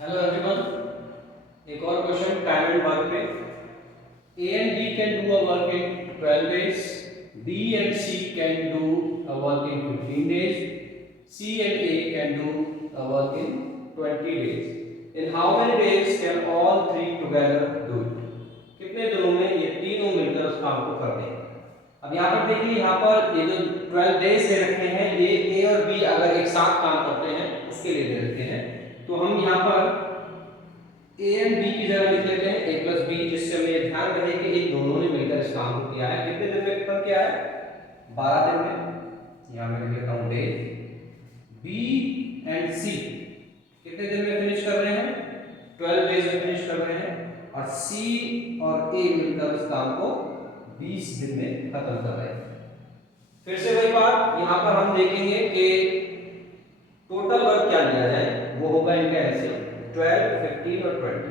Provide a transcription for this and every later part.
Hello everyone, एक और question time and work पे। A and B can do a work in 12 days, B and C can do a work in 15 days, C and A can do a work in 20 days। In how many days can all three together do it? कितने दिनों में ये तीनों मिलकर उस काम को कर देंगे? अब यहाँ पर देखिए, यहाँ पर ये जो 12 डेज दे रखे हैं, ये ए और बी अगर एक साथ काम करते हैं उसके लिए दे रखे हैं। तो हम यहाँ पर ए एंड बी की जगह लिख लेते हैं ए प्लस बी, जिससे हमें ये ध्यान रहे कि इन दोनों ने मिलकर इस काम को किया है। कितने दिन में खत्म किया है? 12 दिन में। यहाँ मैं लिख लेता हूँ डेज। बी एंड सी कितने दिन में फिनिश कर रहे हैं? 12 डेज में फिनिश कर रहे हैं। और सी और ए मिलकर इस काम को 20 दिन में खत्म कर रहे हैं। फिर से वही बात, यहाँ पर हम देखेंगे कि टोटल वर्क क्या लिया जाए, वो होगा इनका एलसीएम 12, 15 और 20।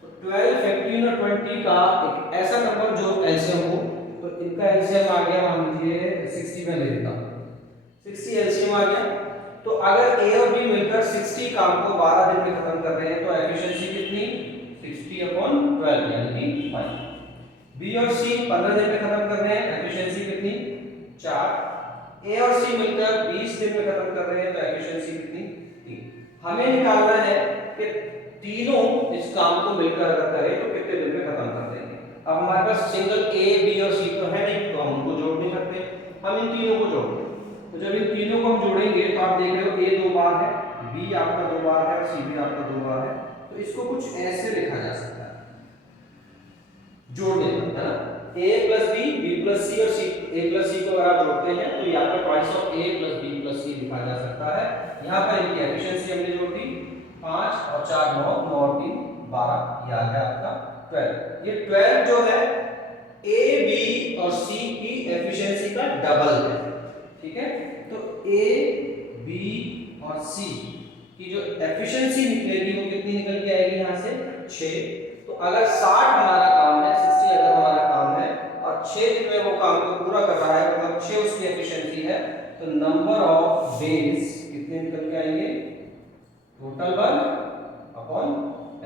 तो 12, 15 और 20 का एक ऐसा नंबर जो एलसीएम हो, तो इनका एलसीएम आ गया, मान लीजिए 60 में ले लेता हूं, 60 एलसीएम आ गया। तो अगर ए और बी मिलकर 60 काम को 12 दिन में खत्म कर रहे हैं, तो एफिशिएंसी कितनी? 60/12 यानी कि 5। बी और सी 15 दिन में खत्म कर रहे हैं, एफिशिएंसी कितनी? 4। ए और सी मिलकर 20 दिन में खत्म कर रहे हैं, तो एफिशिएंसी कितनी? 3। हमें निकालना है कि तीनों इस काम को मिलकर अगर करें तो कितने दिन में खत्म कर देंगे। अब हमारे पास सिंगल ए, बी और सी तो है नहीं, तो हम उनको जोड़ नहीं सकते, हम इन तीनों को जोड़ते हैं। तो जब इन तीनों को हम जोड़ेंगे तो आप देख रहे हो ए 2 बार है, बी आपका 2 बार है और सी भी आपका 2 बार है। तो इसको कुछ ऐसे लिखा जा सकता है, जोड़ने पर, है ना? a plus B, B plus C और सी, a प्लस सी को अगर आप जोड़ते हैं तो यहाँ पर twice of a plus B plus C लिखा जा सकता है। यहाँ पर इनकी एफिशिएंसी हमने जोड़ दी, 5 और 4 9, 9 और 3 12, ये आ गया आपका 12। ये 12 जो है a, b और c की एफिशिएंसी का डबल है, ठीक है? तो a, b और c की जो एफिशिएंसी निकलेगी वो कितनी निकल के आएगी? यहाँ से 6। तो अगर 60 हमारा काम है, 60 अगर हमारा काम है और 6 दिन में वो काम को पूरा कर रहा है, मतलब 6 उसकी एफिशिएंसी है, तो नंबर ऑफ डेज कितने निकल के आएंगे? टोटल वर्क अपॉन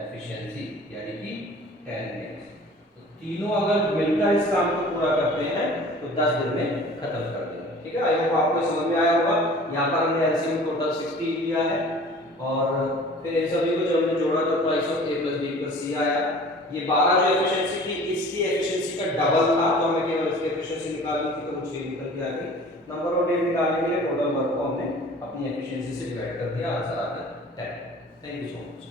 एफिशिएंसी, यानी कि 10 डेज। तो तीनों अगर मिलकर इस काम को पूरा करते हैं तो 10 दिन में खत्म कर देंगे, ठीक है? आई होप आपको समझ में आया होगा। यहाँ पर हमने एलसीएम टोटल 60 लिया है और फिर इन सभी को जब हमने जोड़ा तो twice of a plus b plus c आया। ये 12 जो एफिशिएंसी थी, इसकी एफिशिएंसी का डबल था, तो हमें केवल इसकी एफिशिएंसी निकालनी थी, तो 6 निकल के आ गई। नंबर ऑफ डेज निकालने के लिए टोटल वर्क को हमने अपनी एफिशिएंसी से डिवाइड कर दिया, आंसर आ गया 10। Thank you so much.